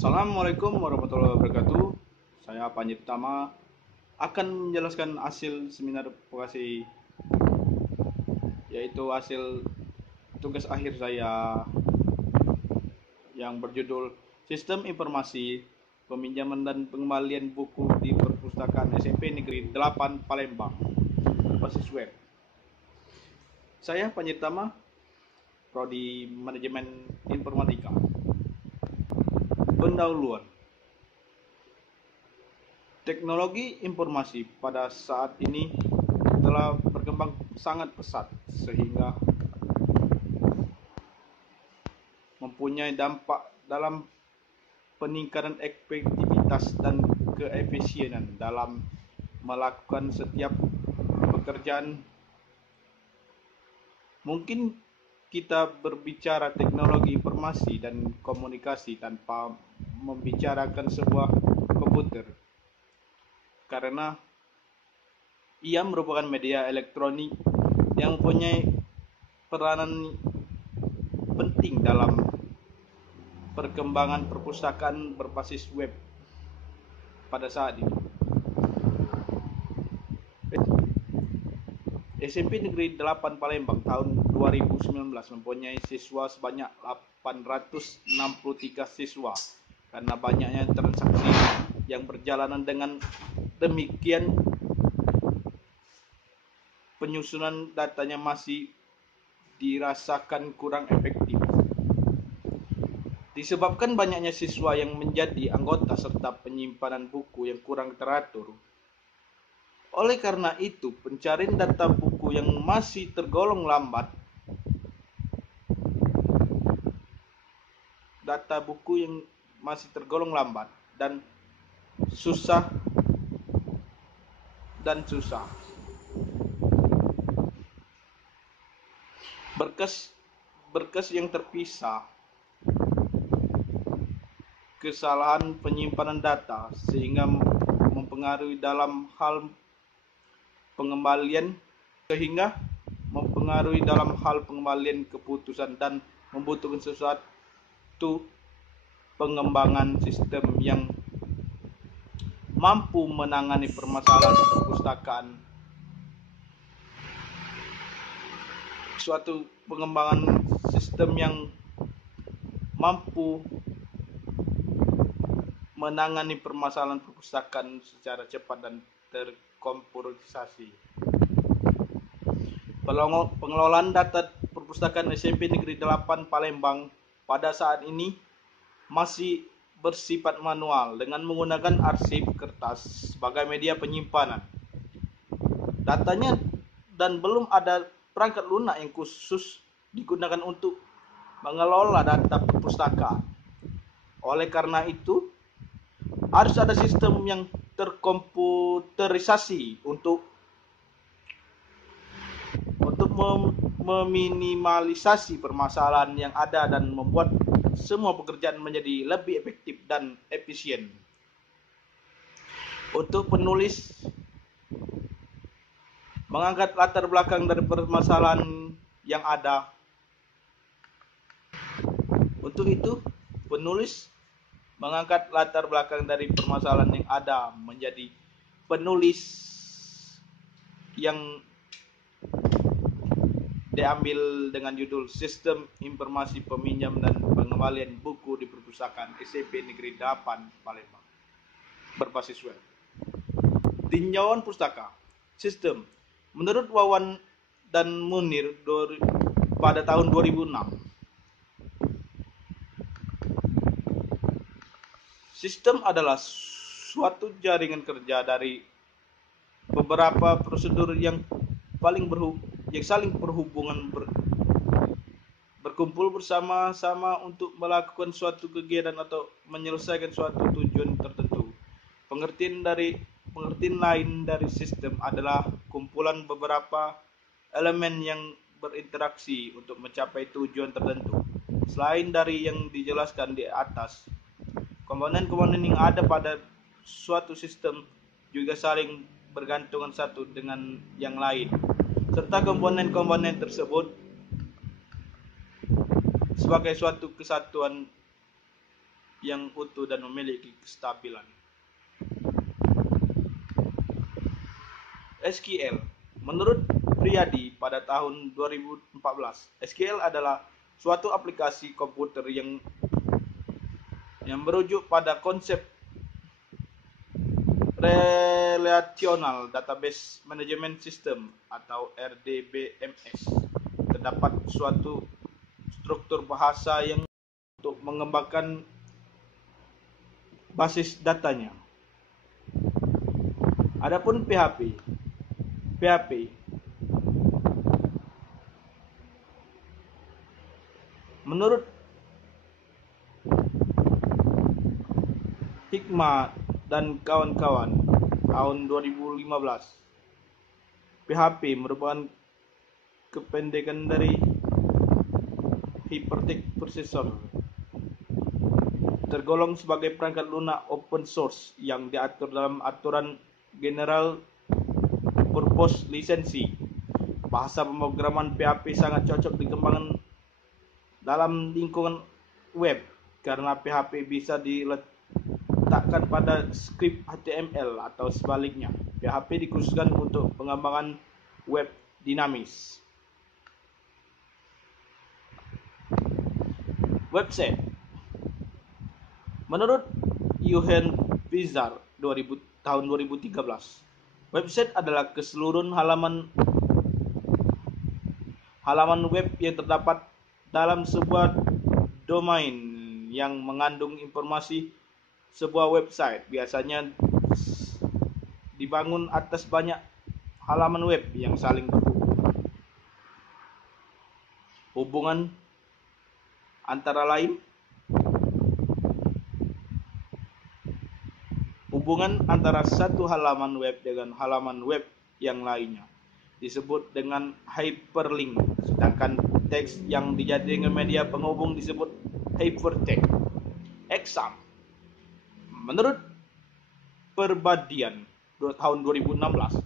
Assalamualaikum warahmatullahi wabarakatuh. Saya Panji Tama akan menjelaskan hasil seminar vokasi, yaitu hasil tugas akhir saya yang berjudul Sistem Informasi Peminjaman dan Pengembalian Buku di Perpustakaan SMP Negeri 8 Palembang, berbasis web. Saya Panji Tama, Prodi Manajemen Informatika. Pendahuluan. Teknologi informasi pada saat ini telah berkembang sangat pesat sehingga mempunyai dampak dalam peningkatan efektivitas dan keefisienan dalam melakukan setiap pekerjaan. Mungkin kita berbicara teknologi informasi dan komunikasi tanpa membicarakan sebuah komputer, karena ia merupakan media elektronik yang mempunyai peranan penting dalam perkembangan perpustakaan berbasis web pada saat ini. SMP Negeri 8 Palembang tahun 2019 mempunyai siswa sebanyak 863 siswa. Karena banyaknya transaksi yang berjalan dengan demikian, penyusunan datanya masih dirasakan kurang efektif. Disebabkan banyaknya siswa yang menjadi anggota serta penyimpanan buku yang kurang teratur. Oleh karena itu, pencarian data buku yang masih tergolong lambat, dan susah. Berkas yang terpisah, kesalahan penyimpanan data sehingga mempengaruhi dalam hal pengembalian keputusan dan membutuhkan sesuatu pengembangan sistem yang mampu menangani permasalahan perpustakaan. Suatu pengembangan sistem yang mampu menangani permasalahan perpustakaan secara cepat dan terkomputerisasi. Pengelolaan data perpustakaan SMP Negeri 8 Palembang pada saat ini masih bersifat manual dengan menggunakan arsip kertas sebagai media penyimpanan datanya, dan belum ada perangkat lunak yang khusus digunakan untuk mengelola data perpustakaan. Oleh karena itu, harus ada sistem yang terkomputerisasi untuk meminimalisasi permasalahan yang ada dan membuat semua pekerjaan menjadi lebih efektif dan efisien. Untuk penulis mengangkat latar belakang dari permasalahan yang ada. Untuk itu, penulis mengangkat latar belakang dari permasalahan yang ada menjadi penulis yang diambil dengan judul Sistem Informasi Peminjam dan Pengembalian Buku di Perpustakaan SMP Negeri 8 Palembang, berbasis web. Tinjauan pustaka sistem. Menurut Wawan dan Munir pada tahun 2006, sistem adalah suatu jaringan kerja dari beberapa prosedur yang saling berhubungan, berkumpul bersama-sama untuk melakukan suatu kegiatan atau menyelesaikan suatu tujuan tertentu. Pengertian lain dari sistem adalah kumpulan beberapa elemen yang berinteraksi untuk mencapai tujuan tertentu. Selain dari yang dijelaskan di atas, komponen-komponen yang ada pada suatu sistem juga saling bergantungan satu dengan yang lain, serta komponen-komponen tersebut sebagai suatu kesatuan yang utuh dan memiliki kestabilan. SQL. Menurut Priyadi pada tahun 2014, SQL adalah suatu aplikasi komputer yang merujuk pada konsep Relational Database Management System atau RDBMS. Terdapat suatu struktur bahasa yang untuk mengembangkan basis datanya. Adapun PHP menurut Hikmah dan kawan-kawan tahun 2015, PHP merupakan kependekan dari Hypertext Processor, tergolong sebagai perangkat lunak open source yang diatur dalam aturan General Purpose Lisensi. Bahasa pemrograman PHP sangat cocok dikembangkan dalam lingkungan web karena PHP bisa diletakkan pada skrip HTML atau sebaliknya. PHP dikhususkan untuk pengembangan web dinamis. Website. Menurut Johan Pizar tahun 2013, website adalah keseluruhan halaman web yang terdapat dalam sebuah domain yang mengandung informasi. Sebuah website biasanya dibangun atas banyak halaman web yang saling terhubung. Hubungan antara lain hubungan antara satu halaman web dengan halaman web yang lainnya disebut dengan hyperlink, sedangkan teks yang dijadikan media penghubung disebut hypertext. Exam. Menurut Perbadian tahun 2016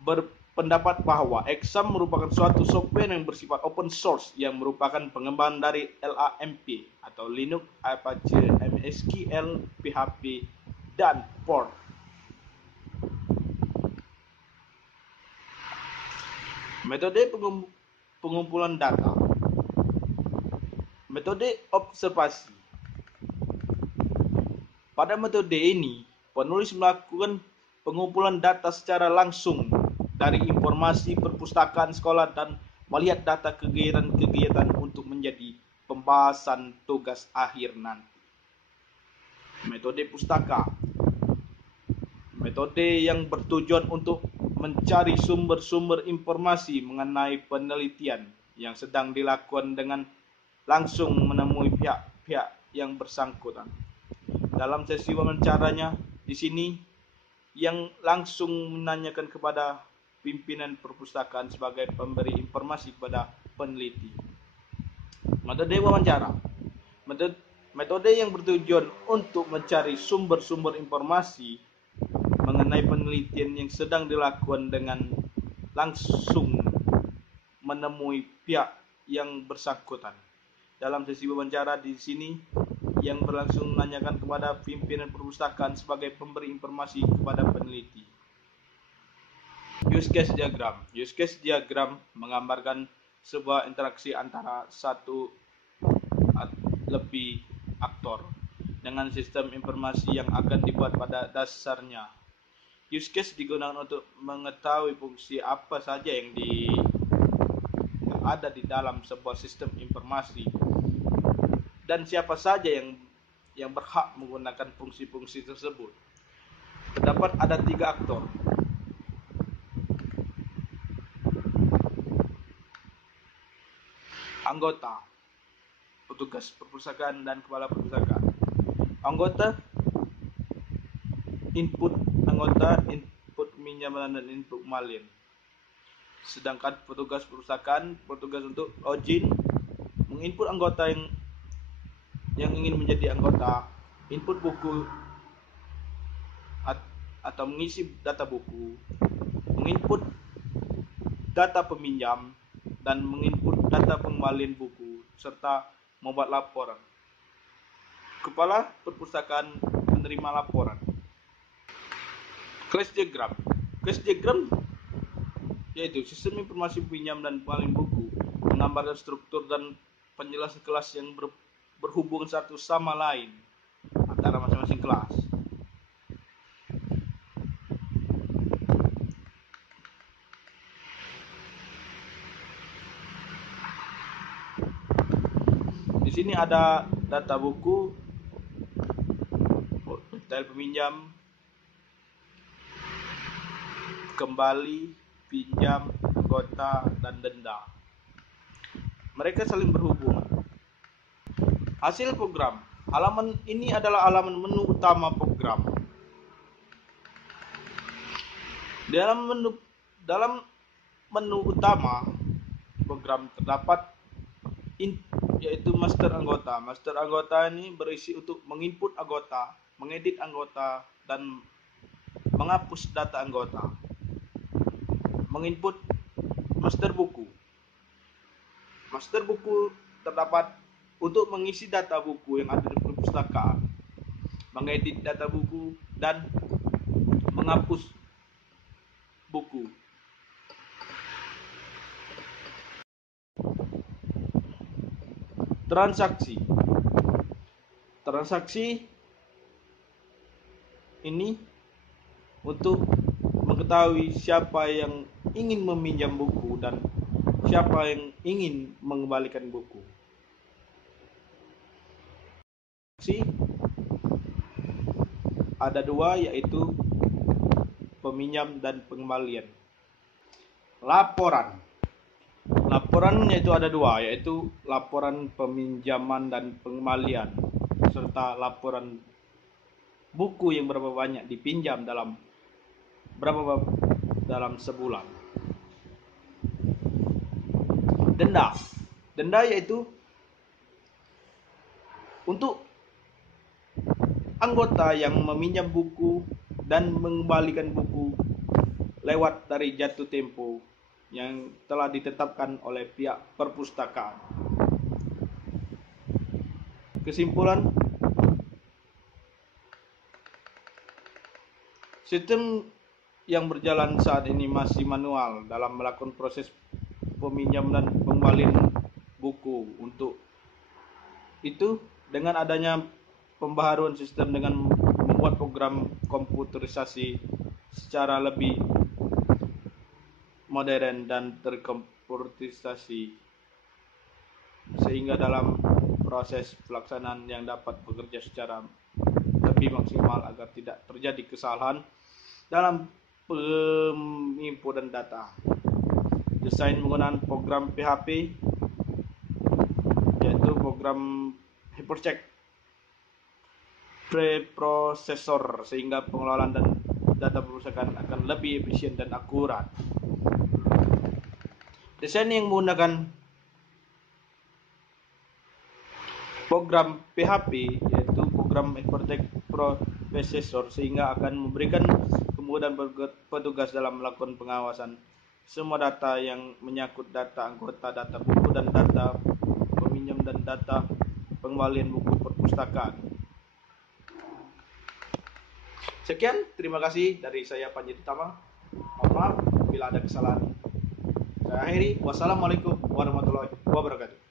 berpendapat bahwa Exam merupakan suatu software yang bersifat open source yang merupakan pengembangan dari LAMP atau Linux, Apache, MySQL, PHP, dan Fortran. Metode pengumpulan data. Metode observasi. Pada metode ini, penulis melakukan pengumpulan data secara langsung dari informasi perpustakaan sekolah dan melihat data kegiatan untuk menjadi pembahasan tugas akhir nanti. Metode pustaka. Metode yang bertujuan untuk mencari sumber-sumber informasi mengenai penelitian yang sedang dilakukan dengan langsung menemui pihak-pihak yang bersangkutan. Dalam sesi wawancaranya di sini yang langsung menanyakan kepada pimpinan perpustakaan sebagai pemberi informasi kepada peneliti. Metode wawancara. Metode yang bertujuan untuk mencari sumber-sumber informasi mengenai penelitian yang sedang dilakukan dengan langsung menemui pihak yang bersangkutan. Dalam sesi wawancara di sini yang berlangsung menanyakan kepada pimpinan perpustakaan sebagai pemberi informasi kepada peneliti. Use case diagram. Use case diagram menggambarkan sebuah interaksi antara satu lebih aktor dengan sistem informasi yang akan dibuat pada dasarnya. Use case digunakan untuk mengetahui fungsi apa saja yang ada di dalam sebuah sistem informasi dan siapa saja yang berhak menggunakan fungsi-fungsi tersebut. Terdapat ada 3 aktor. Anggota, petugas perpustakaan, dan kepala perpustakaan. Anggota input minyaman dan input malin. Sedangkan petugas perpustakaan, petugas untuk login, menginput anggota yang ingin menjadi anggota, input buku atau mengisi data buku, menginput data peminjam, dan menginput data pengemalin buku, serta membuat laporan. Kepala Perpustakaan menerima laporan. Class diagram. Class diagram yaitu sistem informasi pinjam dan pengalihan buku, menggambarkan struktur dan penjelasan kelas yang berhubung satu sama lain antara masing-masing kelas. Di sini ada data buku, detail peminjam, kembali, pinjam, anggota, dan denda. Mereka saling berhubungan. Hasil program. Halaman ini adalah halaman menu utama program. Dalam menu utama program terdapat yaitu master anggota. Master anggota ini berisi untuk menginput anggota, mengedit anggota, dan menghapus data anggota. Menginput master buku. Master buku terdapat untuk mengisi data buku yang ada di perpustakaan, mengedit data buku, dan menghapus buku. Transaksi. Transaksi ini untuk mengetahui siapa yang ingin meminjam buku dan siapa yang ingin mengembalikan buku. Transaksi ada dua, yaitu peminjam dan pengembalian. Laporan. Laporan yaitu ada dua, yaitu laporan peminjaman dan pengembalian, serta laporan buku yang berapa banyak dipinjam dalam sebulan. Denda. Denda yaitu untuk anggota yang meminjam buku dan mengembalikan buku lewat dari jatuh tempo yang telah ditetapkan oleh pihak perpustakaan. Kesimpulan, sistem yang berjalan saat ini masih manual dalam melakukan proses peminjam dan pengembalian buku. Untuk itu, dengan adanya pembaharuan sistem dengan membuat program komputerisasi secara lebih modern dan terkomputerisasi, sehingga dalam proses pelaksanaan yang dapat bekerja secara lebih maksimal agar tidak terjadi kesalahan dalam pengimputan data. Desain menggunakan program PHP, yaitu program Hypertext Preprocessor, sehingga pengelolaan dan data perpustakaan akan lebih efisien dan akurat. Desain yang menggunakan program PHP, yaitu program Hypertext Preprocessor, sehingga akan memberikan kemudahan petugas dalam melakukan pengawasan semua data yang menyangkut data anggota, data buku, dan data peminjam, dan data pengembalian buku perpustakaan. Sekian, terima kasih dari saya Panji Utama. Mohon maaf bila ada kesalahan. Saya akhiri. Wassalamualaikum warahmatullahi wabarakatuh.